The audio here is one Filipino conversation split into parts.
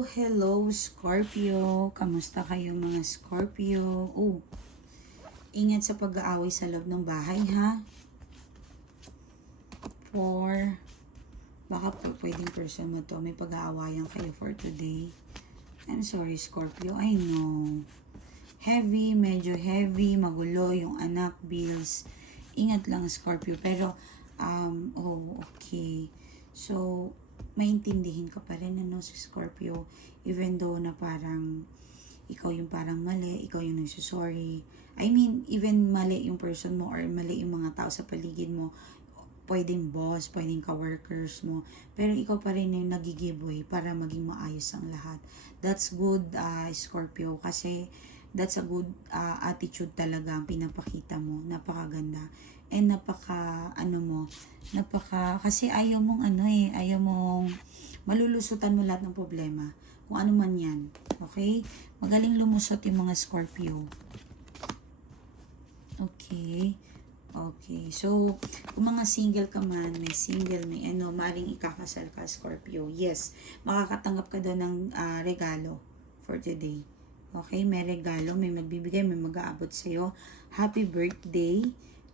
Hello, Scorpio. Kamusta kayo mga Scorpio? Oh, ingat sa pag-aaway sa loob ng bahay ha. For, baka po pwedeng person mo to. May pag-aawayan kayo for today. I'm sorry Scorpio, I know. Heavy, medyo heavy, magulo yung anak, bills. Ingat lang Scorpio. Pero, um, oh, okay. So, maintindihin ka pa rin ano si Scorpio even though na parang ikaw yung parang mali, ikaw yung nagsusorry. I mean, even mali yung person mo or mali yung mga tao sa paligid mo, pwedeng boss, pwedeng ka-workers mo, pero ikaw pa rin yung nagigive way para maging maayos ang lahat. That's good, uh, Scorpio, kasi that's a good uh, attitude talaga ang pinapakita mo. Napakaganda. And napaka, ano mo, napaka, kasi ayaw mong ano eh, ayaw mong malulusutan mo lahat ng problema. Kung ano man yan. Okay? Magaling lumusot yung mga Scorpio. Okay. Okay. So, kung mga single ka man, may single, may ano, maring ikakasal ka, Scorpio. Yes. Makakatanggap ka doon ng ah, regalo for today. Okay? May regalo, may magbibigay, may mag-aabot sa'yo. Happy birthday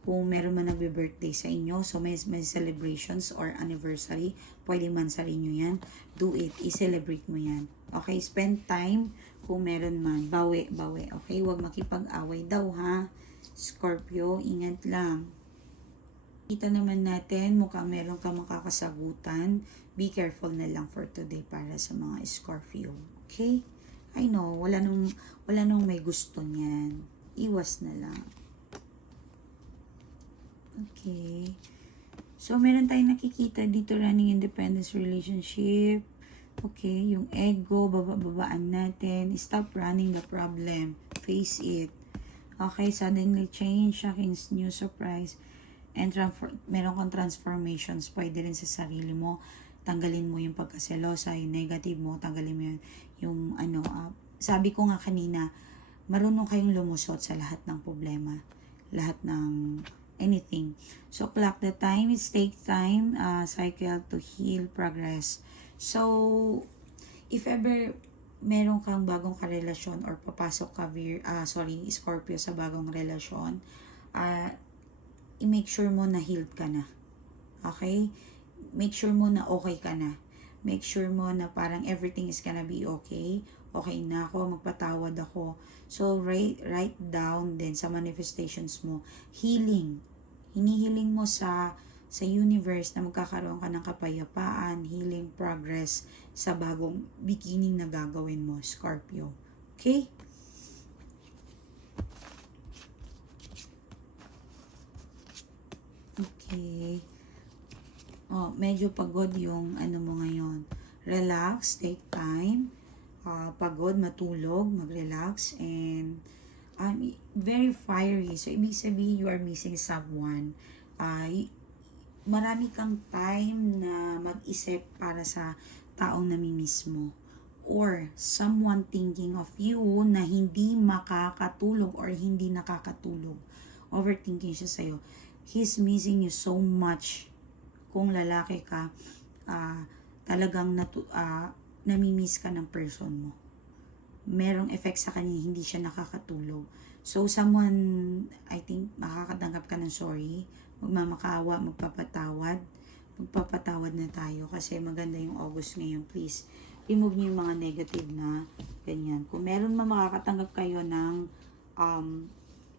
kung meron man nagbe-birthday sa inyo, so may, may celebrations or anniversary, pwede man sa inyo yan, do it, i-celebrate mo yan. Okay, spend time kung meron man, bawi, bawi, okay? Huwag makipag-away daw, ha? Scorpio, ingat lang. Kita naman natin, mukhang meron ka makakasagutan. Be careful na lang for today para sa mga Scorpio. Okay? I know, wala nung, wala nung may gusto niyan. Iwas na lang. Okay. So, meron tayong nakikita dito running independence relationship. Okay, yung ego, baba-babaan natin. Stop running the problem. Face it. Okay, suddenly change, shocking new surprise. And meron kang transformations. Pwede rin sa sarili mo. Tanggalin mo yung pagkaselosa, yung negative mo. Tanggalin mo yun. Yung ano, ah, sabi ko nga kanina, marunong kayong lumusot sa lahat ng problema. Lahat ng anything. So, clock the time. It takes time, uh, cycle to heal, progress. So, if ever meron kang bagong karelasyon or papasok ka, Vir, ah, sorry, Scorpio sa bagong relasyon, uh, i-make sure mo na healed ka na. Okay? Make sure mo na okay ka na. Make sure mo na parang everything is gonna be okay. Okay na ako, magpatawad ako. So, write, write down din sa manifestations mo, healing. Hinihiling mo sa sa universe na magkakaroon ka ng kapayapaan, healing, progress sa bagong beginning na gagawin mo, Scorpio. Okay? Okay. Oh, medyo pagod yung ano mo ngayon. Relax, take time. Uh, pagod, matulog, mag-relax, and um, very fiery. So, ibig sabihin, you are missing someone. Uh, marami kang time na mag-isip para sa taong namimiss mo. Or someone thinking of you na hindi makakatulog or hindi nakakatulog. Overthinking siya sa'yo. He's missing you so much. Kung lalaki ka, uh, talagang natu- uh, namimiss ka ng person mo. Merong effect sa kanya, hindi siya nakakatulog. So, someone, I think, makakatanggap ka ng sorry, magmamakawa, magpapatawad, magpapatawad na tayo kasi maganda yung August ngayon. Please, remove niyo yung mga negative na ganyan. Kung meron man makakatanggap kayo ng um,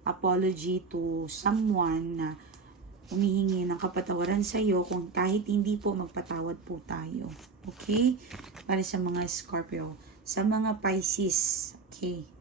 apology to someone na humihingi ng kapatawaran sa iyo kung kahit hindi po magpatawad po tayo. Okay? Para sa mga Scorpio. Sa mga Pisces. Okay?